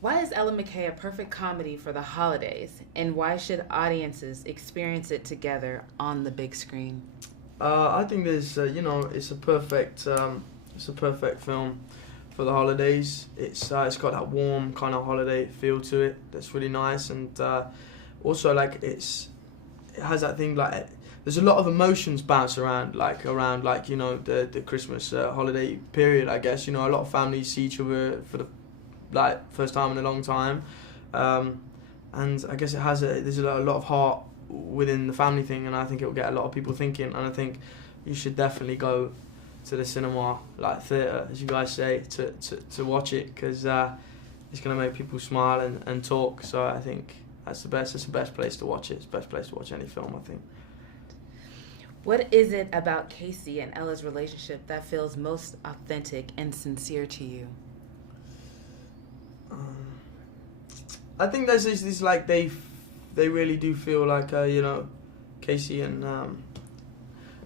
Why is Ella McCay a perfect comedy for the holidays, and why should audiences experience it together on the big screen? I think it's a perfect film for the holidays. It's got that warm kind of holiday feel to it that's really nice, and also like it has that thing like there's a lot of emotions bounce around the Christmas holiday period. I guess a lot of families see each other for the first time in a long time, and I guess there's a lot of heart within the family thing, and I think it will get a lot of people thinking, and I think you should definitely go to the cinema, like theatre, as you guys say, to watch it, because it's going to make people smile and talk. So I think that's the best. It's the best place to watch it. It's the best place to watch any film, I think. What is it about Casey and Ella's relationship that feels most authentic and sincere to you? I think there's this like they really do feel like Casey and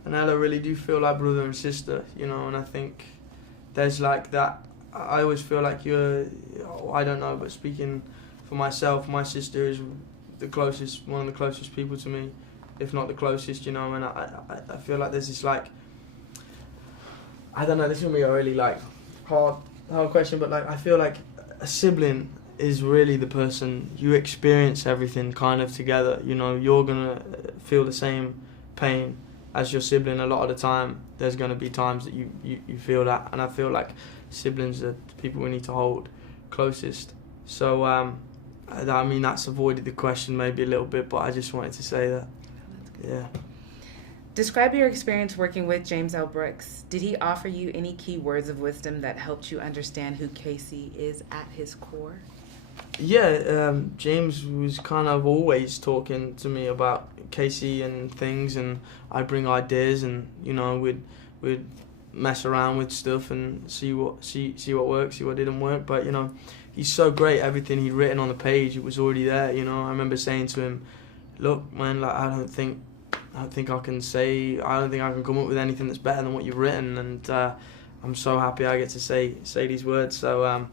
Ella really do feel like brother and sister, and I think there's like that. I always feel like I don't know, but speaking for myself, my sister is one of the closest people to me, if not the closest, and I feel like there's this like, I don't know, this is going to be a really like hard question, but like I feel like a sibling is really the person you experience everything kind of together. You're going to feel the same pain as your sibling a lot of the time. There's going to be times that you feel that, and I feel like siblings are the people we need to hold closest. So I mean that's avoided the question maybe a little bit, but I just wanted to say that. Yeah. Describe your experience working with James L. Brooks. Did he offer you any key words of wisdom that helped you understand who Casey is at his core? Yeah, James was kind of always talking to me about Casey and things, and I'd bring ideas, and we'd mess around with stuff and see what worked, see what didn't work. But he's so great. Everything he'd written on the page, it was already there. I remember saying to him, "Look, man, like I don't think I can come up with anything that's better than what you've written." And I'm so happy I get to say these words. So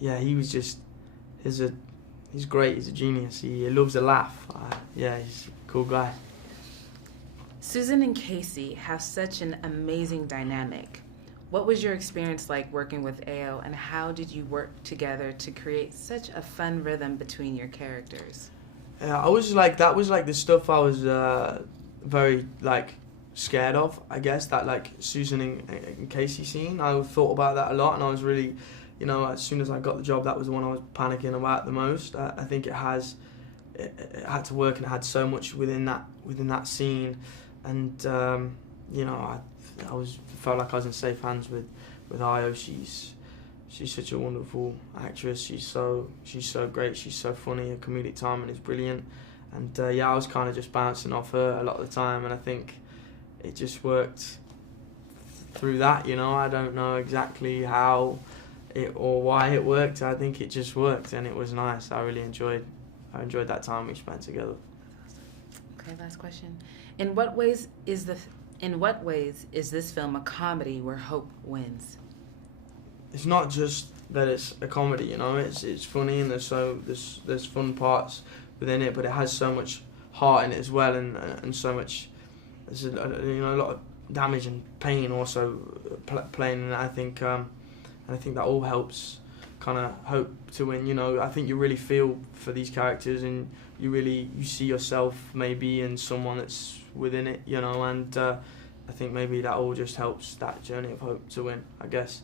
yeah, he was just. He's great. He's a genius. He loves a laugh. He's a cool guy. Susan and Casey have such an amazing dynamic. What was your experience like working with AO, and how did you work together to create such a fun rhythm between your characters? I was like, that was like the stuff I was very like scared of. I guess that like Susan and Casey scene. I thought about that a lot, and I was really. As soon as I got the job, that was the one I was panicking about the most. I think it had to work, and it had so much within that scene, and I felt like I was in safe hands with Io. She's such a wonderful actress. She's so great. She's so funny. Her comedic timing is brilliant, and I was kind of just bouncing off her a lot of the time, and I think it just worked through that. I don't know exactly how. Or why it worked. I think it just worked, and it was nice. I enjoyed that time we spent together. Okay, last question. In what ways is this film a comedy where hope wins? It's not just that it's a comedy, it's funny, and there's fun parts within it, but it has so much heart in it as well, and so much there's a lot of damage and pain also playing in it. I think that all helps kind of hope to win. I think you really feel for these characters, and you see yourself maybe in someone that's within it, and I think maybe that all just helps that journey of hope to win, I guess.